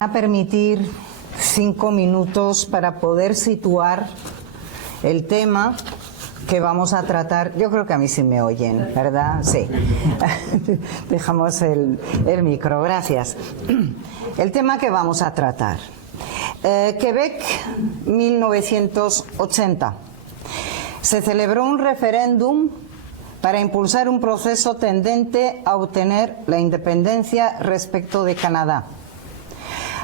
A permitir 5 minutos para poder situar el tema que vamos a tratar. Yo creo que a mí sí me oyen, ¿verdad? Sí. Dejamos el micro, gracias. El tema que vamos a tratar. Quebec, 1980. Se celebró un referéndum para impulsar un proceso tendente a obtener la independencia respecto de Canadá.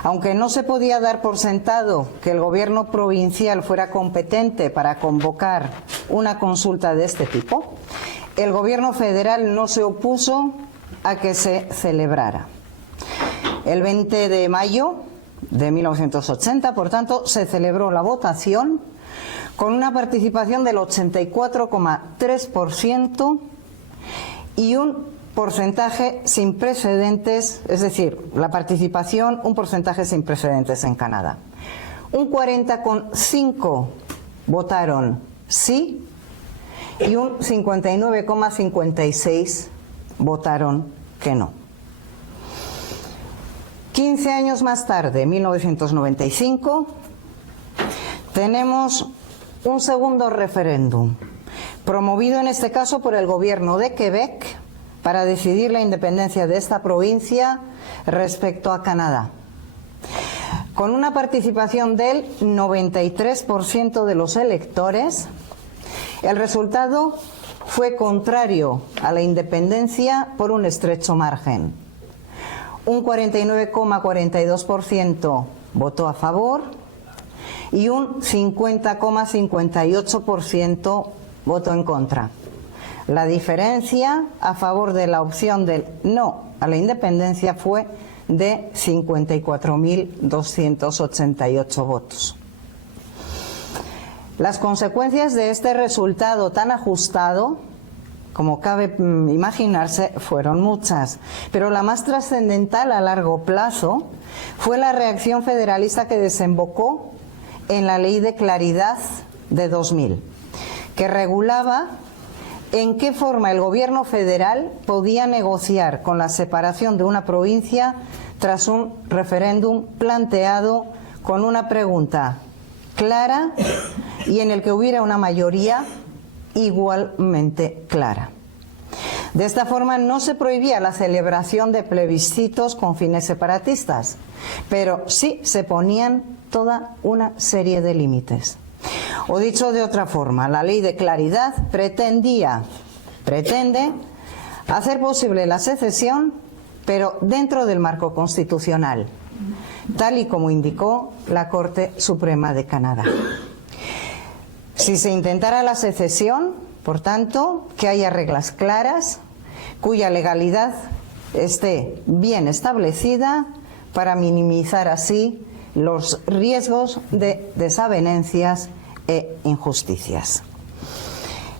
Aunque no se podía dar por sentado que el gobierno provincial fuera competente para convocar una consulta de este tipo, el gobierno federal no se opuso a que se celebrara. El 20 de mayo de 1980, por tanto, se celebró la votación con una participación del 84,3% y un porcentaje sin precedentes, es decir, la participación, un porcentaje sin precedentes en Canadá. Un 40,5% votaron sí y un 59,56% votaron que no. 15 años más tarde, 1995, tenemos un segundo referéndum, promovido en este caso por el gobierno de Quebec, para decidir la independencia de esta provincia respecto a Canadá. Con una participación del 93% de los electores, el resultado fue contrario a la independencia por un estrecho margen. Un 49,42% votó a favor y un 50,58% votó en contra. La diferencia a favor de la opción del no a la independencia fue de 54.288 votos. Las consecuencias de este resultado tan ajustado, como cabe imaginarse, fueron muchas, pero la más trascendental a largo plazo fue la reacción federalista que desembocó en la Ley de Claridad de 2000, que regulaba en qué forma el gobierno federal podía negociar con la separación de una provincia tras un referéndum planteado con una pregunta clara y en el que hubiera una mayoría igualmente clara. De esta forma no se prohibía la celebración de plebiscitos con fines separatistas, pero sí se ponían toda una serie de límites. O dicho de otra forma, la Ley de Claridad pretende hacer posible la secesión, pero dentro del marco constitucional, tal y como indicó la Corte Suprema de Canadá. Si se intentara la secesión, por tanto, que haya reglas claras, cuya legalidad esté bien establecida para minimizar así los riesgos de desavenencias e injusticias.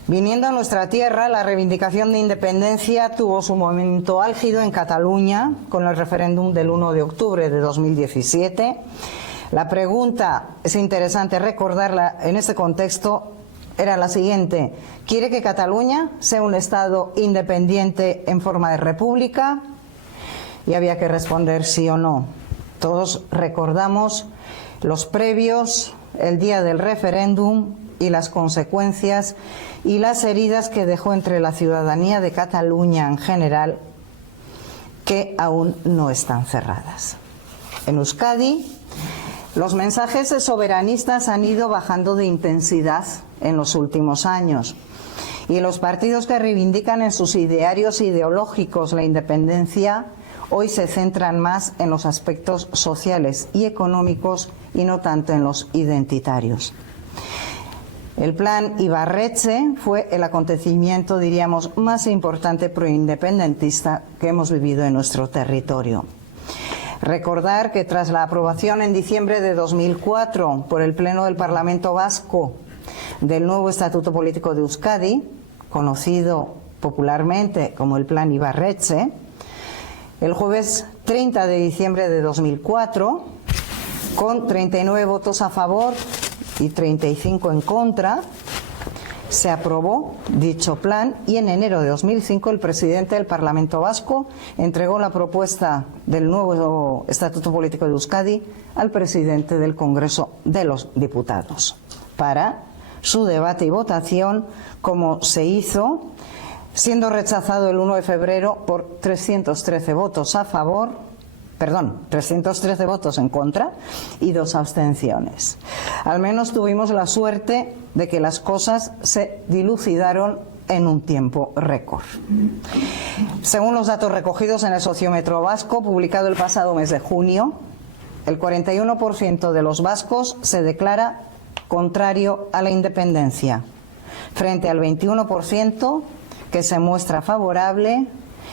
Viniendo a nuestra tierra, la reivindicación de independencia tuvo su momento álgido en Cataluña con el referéndum del 1 de octubre de 2017. La pregunta, es interesante recordarla en este contexto, era la siguiente: ¿quiere que Cataluña sea un Estado independiente en forma de república? Y había que responder sí o no. Todos recordamos los previos, el día del referéndum y las consecuencias y las heridas que dejó entre la ciudadanía de Cataluña en general, que aún no están cerradas. En Euskadi, los mensajes soberanistas han ido bajando de intensidad en los últimos años y los partidos que reivindican en sus idearios ideológicos la independencia hoy se centran más en los aspectos sociales y económicos y no tanto en los identitarios. El plan Ibarretxe fue el acontecimiento, diríamos, más importante proindependentista que hemos vivido en nuestro territorio. Recordar que tras la aprobación en diciembre de 2004 por el Pleno del Parlamento Vasco del nuevo Estatuto Político de Euskadi, conocido popularmente como el Plan Ibarretxe, el jueves 30 de diciembre de 2004, con 39 votos a favor y 35 en contra, se aprobó dicho plan y en enero de 2005 el presidente del Parlamento Vasco entregó la propuesta del nuevo Estatuto Político de Euskadi al presidente del Congreso de los Diputados para su debate y votación, como se hizo, siendo rechazado el 1 de febrero por 313 votos a favor, 313 votos en contra y 2 abstenciones. Al menos tuvimos la suerte de que las cosas se dilucidaron en un tiempo récord. Según los datos recogidos en el Sociómetro Vasco, publicado el pasado mes de junio, el 41% de los vascos se declara contrario a la independencia, frente al 21% que se muestra favorable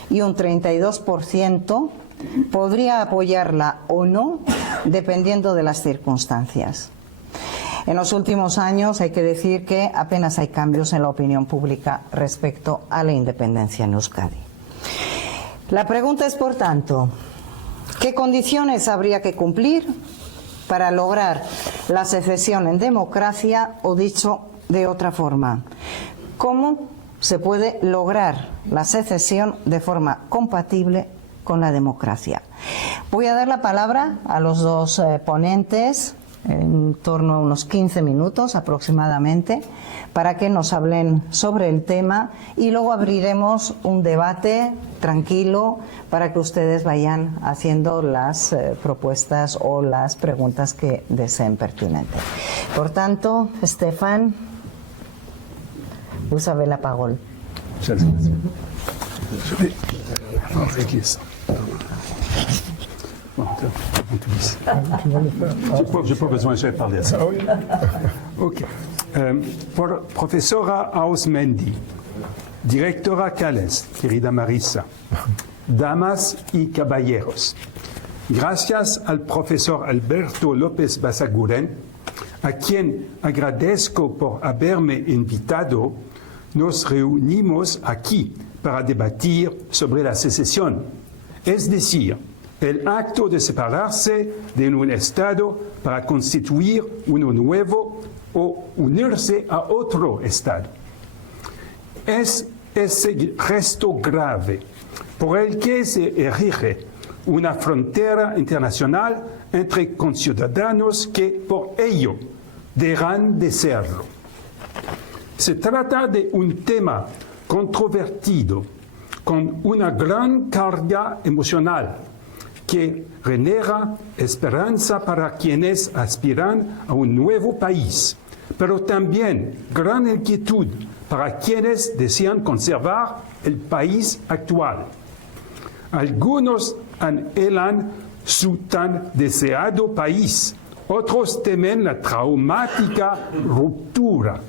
y un 32% podría apoyarla o no, dependiendo de las circunstancias. En los últimos años hay que decir que apenas hay cambios en la opinión pública respecto a la independencia en Euskadi. La pregunta es, por tanto, ¿qué condiciones habría que cumplir para lograr la secesión en democracia, o dicho de otra forma, cómo se puede lograr la secesión de forma compatible con la democracia? Voy a dar la palabra a los dos ponentes en torno a unos 15 minutos aproximadamente para que nos hablen sobre el tema y luego abriremos un debate tranquilo para que ustedes vayan haciendo las propuestas o las preguntas que deseen pertinentes. Por tanto, Stefan, vous avez la parole. J'ai pas besoin, je vais parler à ça. Ok. Profesora Ausmendi, directora Cales, querida Marisa, damas y caballeros, gracias al profesor Alberto López Basaguren, a quien agradezco por haberme invitado, nos reunimos aquí para debatir sobre la secesión, es decir, el acto de separarse de un Estado para constituir uno nuevo o unirse a otro Estado. Es ese gesto grave por el que se erige una frontera internacional entre conciudadanos que por ello dejan de serlo. Se trata de un tema controvertido, con una gran carga emocional, que genera esperanza para quienes aspiran a un nuevo país, pero también gran inquietud para quienes desean conservar el país actual. Algunos anhelan su tan deseado país, otros temen la traumática ruptura.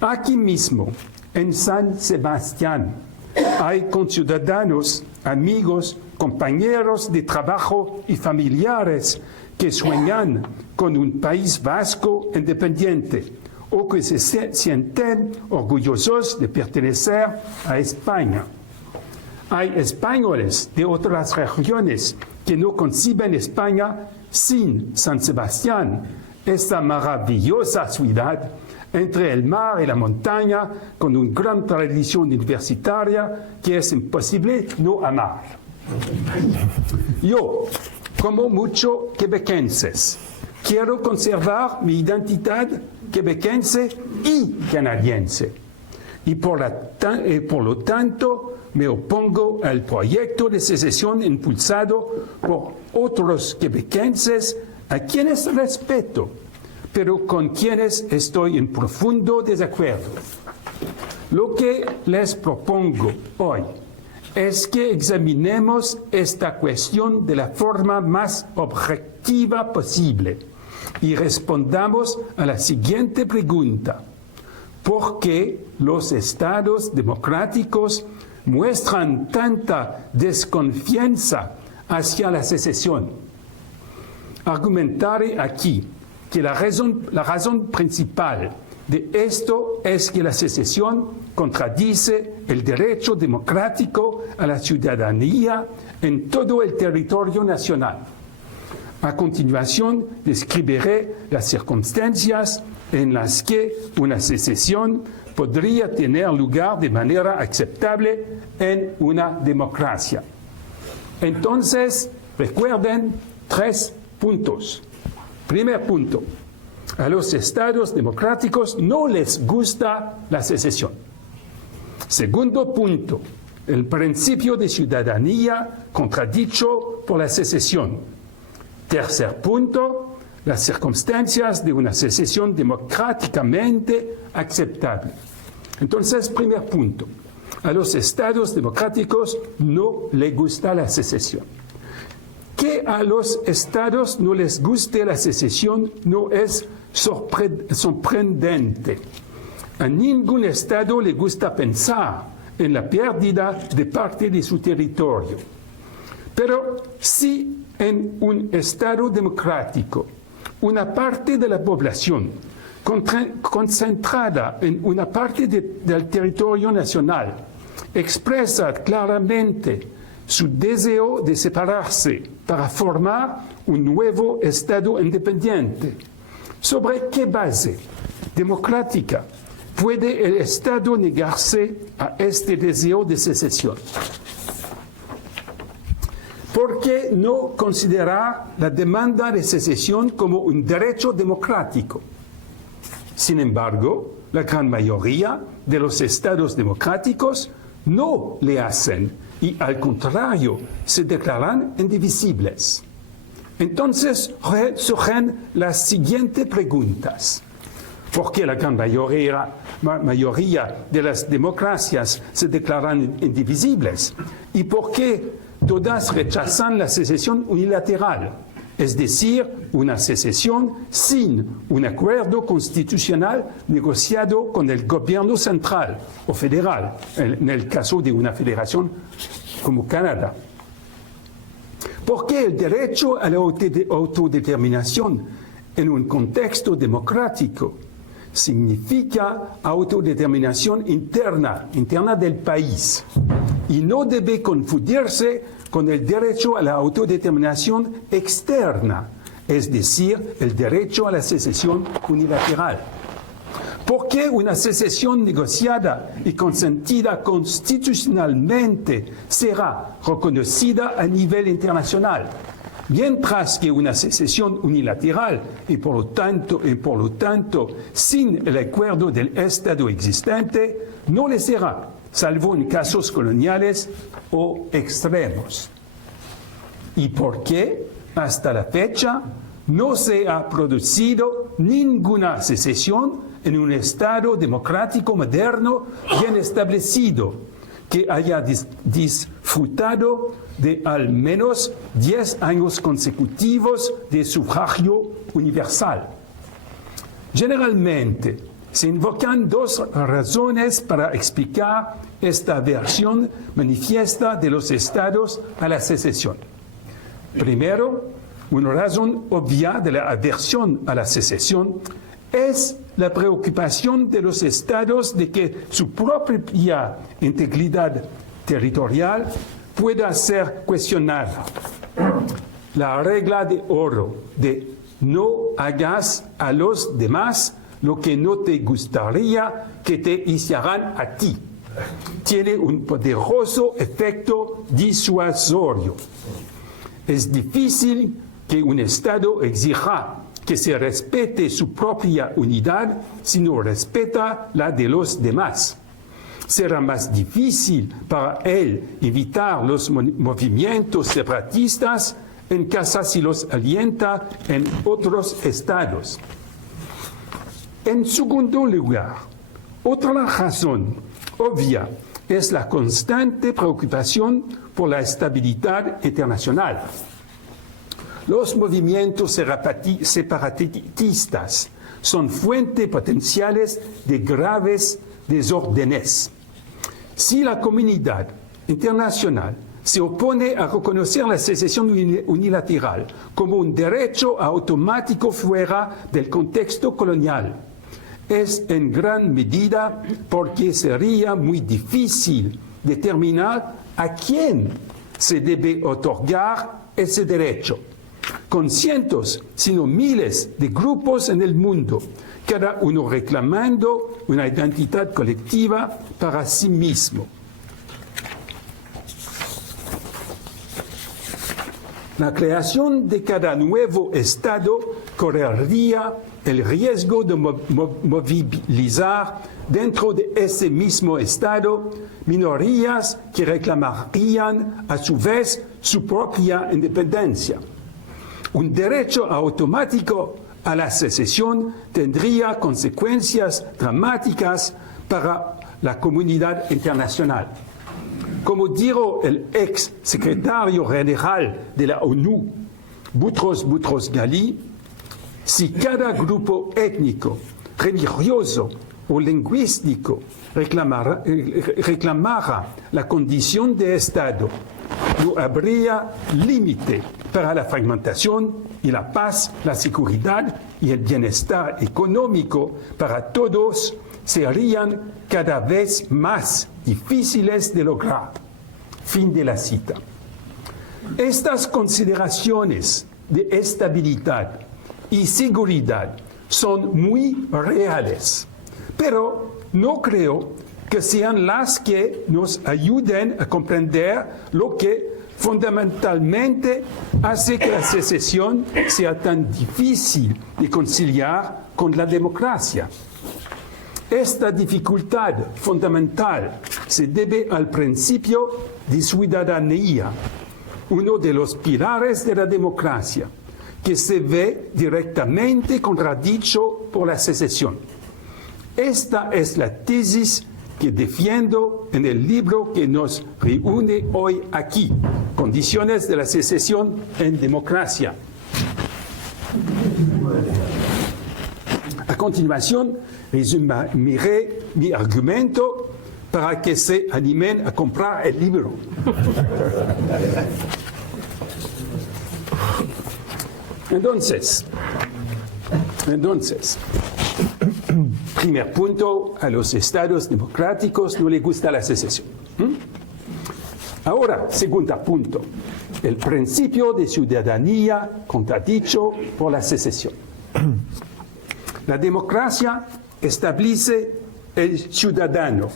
Aquí mismo, en San Sebastián, hay conciudadanos, amigos, compañeros de trabajo y familiares que sueñan con un país vasco independiente o que se sienten orgullosos de pertenecer a España. Hay españoles de otras regiones que no conciben España sin San Sebastián, esta maravillosa ciudad entre el mar y la montaña, con una gran tradición universitaria que es imposible no amar. Yo, como muchos quebequenses, quiero conservar mi identidad quebequense y canadiense. Y por lo tanto, me opongo al proyecto de secesión impulsado por otros quebequenses a quienes respeto, pero con quienes estoy en profundo desacuerdo. Lo que les propongo hoy es que examinemos esta cuestión de la forma más objetiva posible y respondamos a la siguiente pregunta: ¿por qué los estados democráticos muestran tanta desconfianza hacia la secesión? Argumentaré aquí que la razón principal de esto es que la secesión contradice el derecho democrático a la ciudadanía en todo el territorio nacional. A continuación, describiré las circunstancias en las que una secesión podría tener lugar de manera aceptable en una democracia. Entonces, recuerden 3 puntos. Primer punto, a los estados democráticos no les gusta la secesión. Segundo punto, el principio de ciudadanía contradicho por la secesión. Tercer punto, las circunstancias de una secesión democráticamente aceptable. Entonces, primer punto, a los estados democráticos no les gusta la secesión. Que a los estados no les guste la secesión no es sorprendente. A ningún estado le gusta pensar en la pérdida de parte de su territorio. Pero si en un estado democrático una parte de la población concentrada en una parte del territorio nacional expresa claramente su deseo de separarse para formar un nuevo Estado independiente, ¿sobre qué base democrática puede el Estado negarse a este deseo de secesión? ¿Por qué no considerar la demanda de secesión como un derecho democrático? Sin embargo, la gran mayoría de los estados democráticos no le hacen y, al contrario, se declaran indivisibles. Entonces surgen las siguientes preguntas. ¿Por qué la gran mayoría de las democracias se declaran indivisibles? ¿Y por qué todas rechazan la secesión unilateral? Es decir, una secesión sin un acuerdo constitucional negociado con el gobierno central o federal, en el caso de una federación como Canadá. ¿Por qué el derecho a la autodeterminación en un contexto democrático significa autodeterminación interna del país y no debe confundirse con el derecho a la autodeterminación externa, es decir, el derecho a la secesión unilateral? ¿Por qué una secesión negociada y consentida constitucionalmente será reconocida a nivel internacional, mientras que una secesión unilateral y por lo tanto sin el acuerdo del Estado existente no le será, salvo en casos coloniales o extremos? ¿Y por qué hasta la fecha no se ha producido ninguna secesión en un Estado democrático moderno bien establecido que haya disfrutado de al menos 10 años consecutivos de sufragio universal? Generalmente se invocan 2 razones para explicar esta aversión manifiesta de los estados a la secesión. Primero, una razón obvia de la aversión a la secesión es la preocupación de los estados de que su propia integridad territorial pueda ser cuestionada. La regla de oro de no hagas a los demás lo que no te gustaría que te hicieran a ti tiene un poderoso efecto disuasorio. Es difícil que un Estado exija que se respete su propia unidad si no respeta la de los demás. Será más difícil para él evitar los movimientos separatistas en casa si los alienta en otros estados. En segundo lugar, otra razón obvia es la constante preocupación por la estabilidad internacional. Los movimientos separatistas son fuentes potenciales de graves desórdenes. Si la comunidad internacional se opone a reconocer la secesión unilateral como un derecho automático fuera del contexto colonial, es en gran medida porque sería muy difícil determinar a quién se debe otorgar ese derecho. con cientos, sino miles de grupos en el mundo, cada uno reclamando una identidad colectiva para sí mismo. La creación de cada nuevo Estado correría el riesgo de movilizar dentro de ese mismo Estado minorías que reclamarían a su vez su propia independencia. Un derecho automático a la secesión tendría consecuencias dramáticas para la comunidad internacional. Como dijo el ex secretario general de la ONU, Boutros Boutros-Ghali, si cada grupo étnico, religioso o lingüístico reclamara la condición de Estado, no habría límite para la fragmentación y la paz, la seguridad y el bienestar económico para todos serían cada vez más difíciles de lograr. Fin de la cita. Estas consideraciones de estabilidad y seguridad son muy reales, pero no creo que sean las que nos ayuden a comprender lo que fundamentalmente hace que la secesión sea tan difícil de conciliar con la democracia. Esta dificultad fundamental se debe al principio de ciudadanía, uno de los pilares de la democracia, que se ve directamente contradicho por la secesión. Esta es la tesis que defiendo en el libro que nos reúne hoy aquí, Condiciones de la secesión en democracia. A continuación, resumiré mi argumento para que se animen a comprar el libro. Entonces, primer punto, a los estados democráticos no les gusta la secesión. Ahora, segundo punto, el principio de ciudadanía contradicho por la secesión. La democracia establece el ciudadano.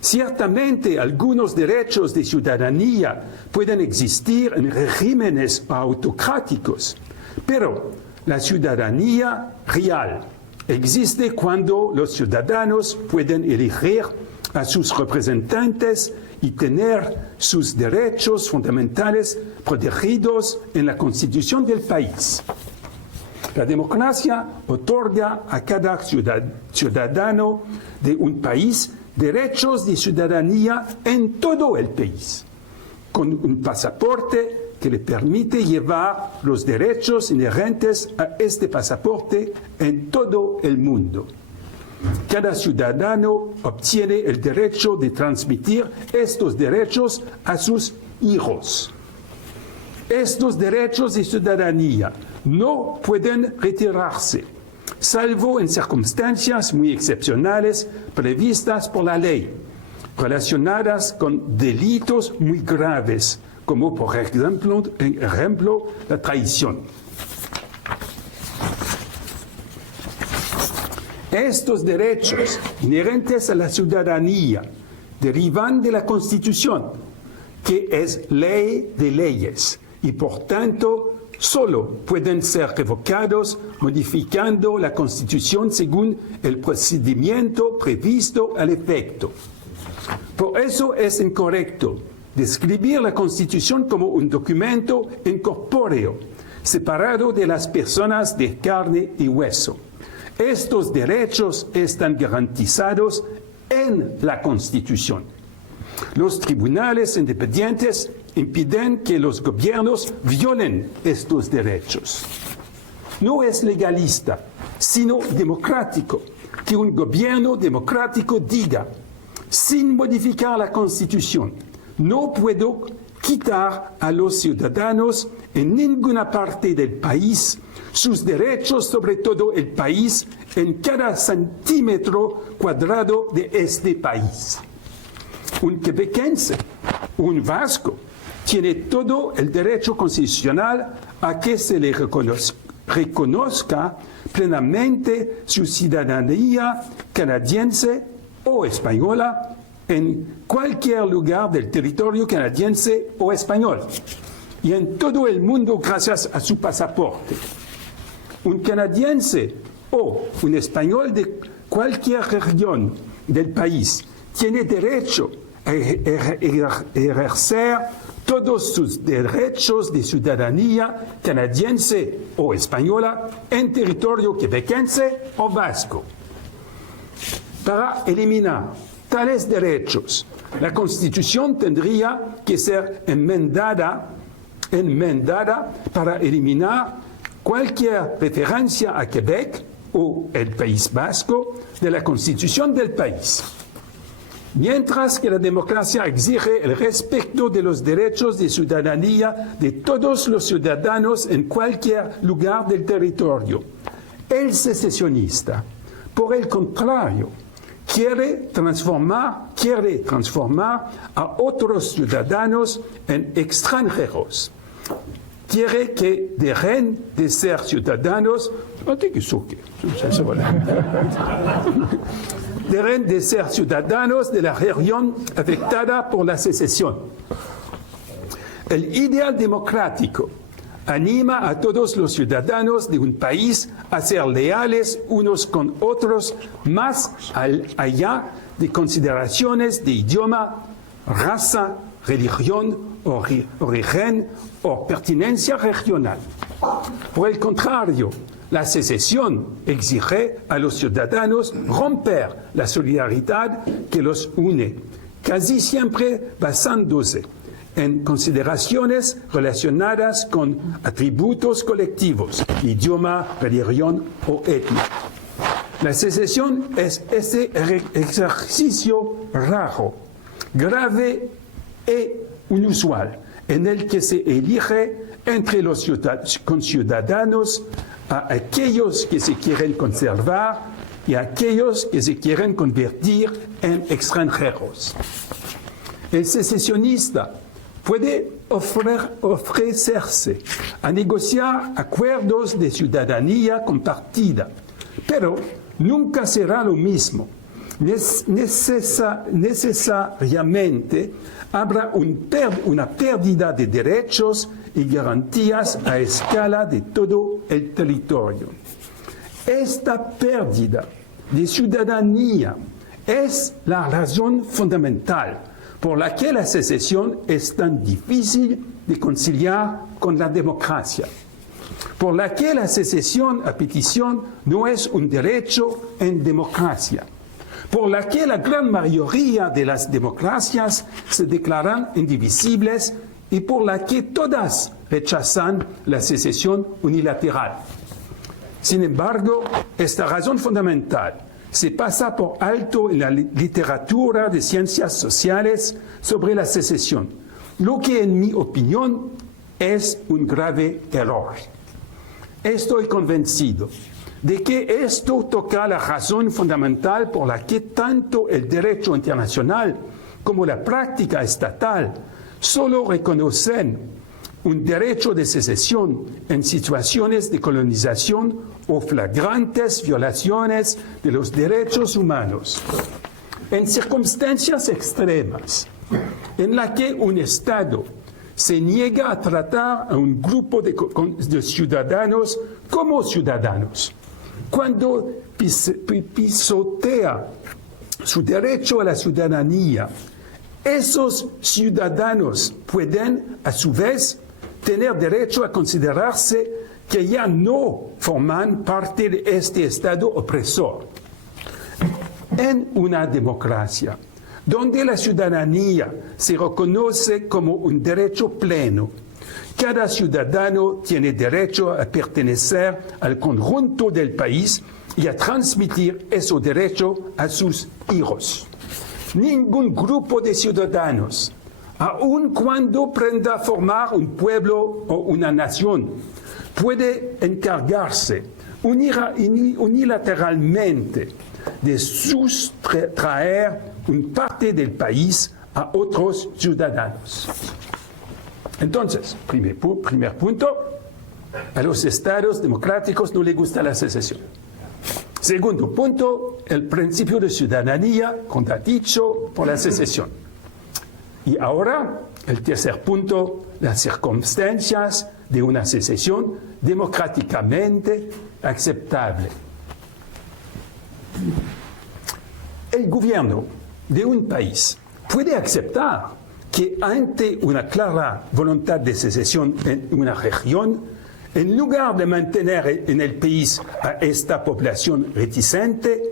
Ciertamente, algunos derechos de ciudadanía pueden existir en regímenes autocráticos, pero la ciudadanía real existe cuando los ciudadanos pueden elegir a sus representantes y tener sus derechos fundamentales protegidos en la Constitución del país. La democracia otorga a cada ciudadano de un país derechos de ciudadanía en todo el país, con un pasaporte que le permite llevar los derechos inherentes a este pasaporte en todo el mundo. Cada ciudadano obtiene el derecho de transmitir estos derechos a sus hijos. Estos derechos de ciudadanía no pueden retirarse, salvo en circunstancias muy excepcionales previstas por la ley, relacionadas con delitos muy graves, como por ejemplo la traición. Estos derechos inherentes a la ciudadanía derivan de la Constitución, que es ley de leyes, y por tanto solo pueden ser revocados modificando la Constitución según el procedimiento previsto al efecto. Por eso es incorrecto describir la Constitución como un documento incorpóreo, separado de las personas de carne y hueso. Estos derechos están garantizados en la Constitución. Los tribunales independientes impiden que los gobiernos violen estos derechos. No es legalista, sino democrático, que un gobierno democrático diga, sin modificar la Constitución, no puedo quitar a los ciudadanos en ninguna parte del país sus derechos sobre todo el país en cada centímetro cuadrado de este país. Un quebequense, un vasco, tiene todo el derecho constitucional a que se le reconozca plenamente su ciudadanía canadiense o española en cualquier lugar del territorio canadiense o español y en todo el mundo gracias a su pasaporte. Un canadiense o un español de cualquier región del país tiene derecho a ejercer todos sus derechos de ciudadanía canadiense o española en territorio quebequense o vasco. Para eliminar tales derechos, la Constitución tendría que ser enmendada para eliminar cualquier referencia a Quebec o el País Vasco de la Constitución del país. Mientras que la democracia exige el respeto de los derechos de ciudadanía de todos los ciudadanos en cualquier lugar del territorio, el secesionista, por el contrario, quiere transformar a otros ciudadanos en extranjeros. Quiere que dejen de ser ciudadanos, dejen de ser ciudadanos de la región afectada por la secesión. El ideal democrático anima a todos los ciudadanos de un país a ser leales unos con otros más allá de consideraciones de idioma, raza, religión, origen o pertinencia regional. Por el contrario, la secesión exige a los ciudadanos romper la solidaridad que los une, casi siempre basándose en consideraciones relacionadas con atributos colectivos, idioma, religión o etnia. La secesión es ese ejercicio raro, grave e inusual, en el que se elige entre los conciudadanos a aquellos que se quieren conservar y a aquellos que se quieren convertir en extranjeros. El secesionista puede ofrecerse a negociar acuerdos de ciudadanía compartida, pero nunca será lo mismo. Necesariamente habrá una pérdida de derechos y garantías a escala de todo el territorio. Esta pérdida de ciudadanía es la razón fundamental por la que la secesión es tan difícil de conciliar con la democracia, por la que la secesión a petición no es un derecho en democracia, por la que la gran mayoría de las democracias se declaran indivisibles y por la que todas rechazan la secesión unilateral. Sin embargo, esta razón fundamental se pasa por alto en la literatura de ciencias sociales sobre la secesión, lo que en mi opinión es un grave error. Estoy convencido de que esto toca la razón fundamental por la que tanto el derecho internacional como la práctica estatal solo reconocen un derecho de secesión en situaciones de colonización o flagrantes violaciones de los derechos humanos. En circunstancias extremas, en las que un Estado se niega a tratar a un grupo de ciudadanos como ciudadanos, cuando pisotea su derecho a la ciudadanía, esos ciudadanos pueden, a su vez, tener derecho a considerarse que ya no forman parte de este Estado opresor. En una democracia, donde la ciudadanía se reconoce como un derecho pleno, cada ciudadano tiene derecho a pertenecer al conjunto del país y a transmitir ese derecho a sus hijos. Ningún grupo de ciudadanos, aun cuando pretenda formar un pueblo o una nación, puede encargarse unilateralmente de sustraer una parte del país a otros ciudadanos. Entonces, primer punto, a los estados democráticos no les gusta la secesión. Segundo punto, el principio de ciudadanía contradicho por la secesión. Y ahora, el tercer punto, las circunstancias de una secesión democráticamente aceptable. El gobierno de un país puede aceptar que ante una clara voluntad de secesión en una región, en lugar de mantener en el país a esta población reticente,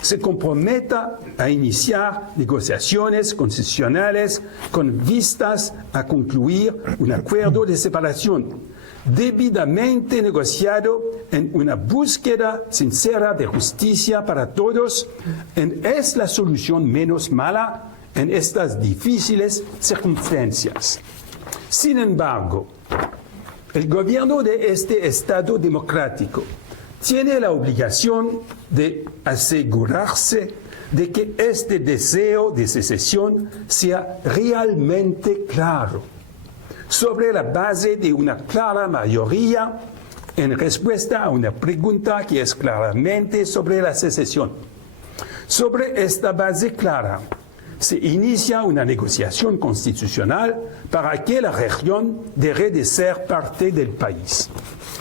se comprometa a iniciar negociaciones constitucionales con vistas a concluir un acuerdo de separación debidamente negociado en una búsqueda sincera de justicia para todos, es la solución menos mala en estas difíciles circunstancias. Sin embargo, el gobierno de este Estado democrático tiene la obligación de asegurarse de que este deseo de secesión sea realmente claro, sobre la base de una clara mayoría en respuesta a una pregunta que es claramente sobre la secesión. Sobre esta base clara, se inicia una negociación constitucional para que la región deje de ser parte del país.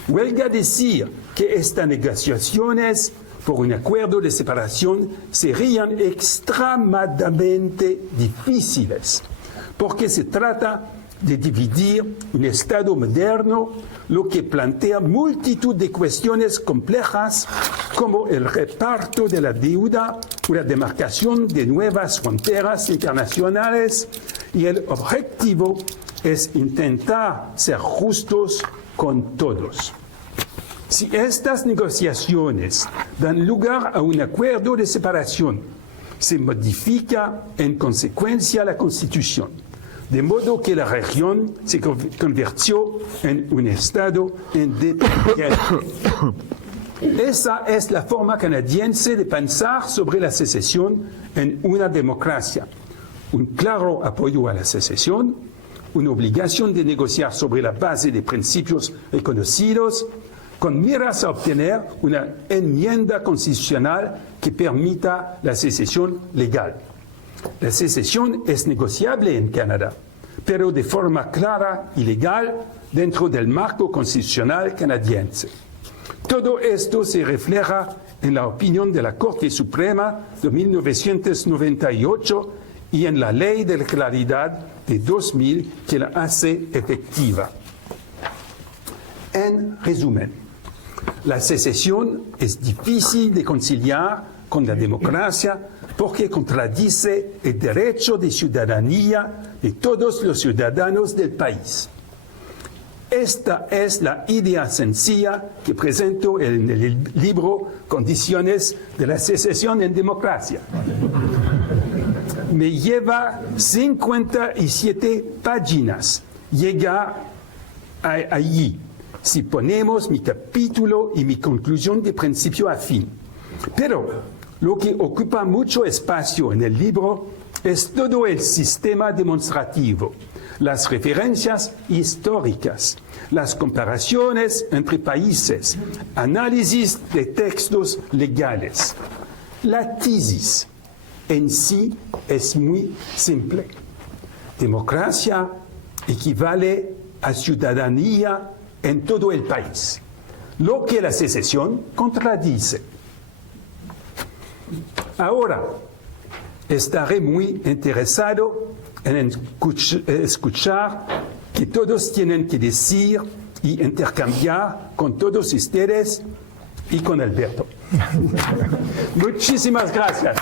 Huelga decir que estas negociaciones por un acuerdo de separación serían extremadamente difíciles, porque se trata de dividir un Estado moderno, lo que plantea multitud de cuestiones complejas como el reparto de la deuda o la demarcación de nuevas fronteras internacionales, y el objetivo es intentar ser justos con todos. Si estas negociaciones dan lugar a un acuerdo de separación, se modifica en consecuencia la Constitución, de modo que la región se convirtió en un Estado independiente. Esa es la forma canadiense de pensar sobre la secesión en una democracia. Un claro apoyo a la secesión, una obligación de negociar sobre la base de principios reconocidos, con miras a obtener una enmienda constitucional que permita la secesión legal. La secesión es negociable en Canadá, pero de forma clara y legal dentro del marco constitucional canadiense. Todo esto se refleja en la opinión de la Corte Suprema de 1998 y en la Ley de Claridad de 2000 que la hace efectiva. En resumen, la secesión es difícil de conciliar con la democracia porque contradice el derecho de ciudadanía de todos los ciudadanos del país. Esta es la idea sencilla que presento en el libro Condiciones de la secesión en democracia. Me lleva 57 páginas llegar allí, si ponemos mi capítulo y mi conclusión de principio a fin. Pero lo que ocupa mucho espacio en el libro es todo el sistema demostrativo, las referencias históricas, las comparaciones entre países, análisis de textos legales. La tesis en sí es muy simple. Democracia equivale a ciudadanía en todo el país, lo que la secesión contradice. Ahora, estaré muy interesado en escuchar que todos tienen que decir y intercambiar con todos ustedes y con Alberto. Muchísimas gracias.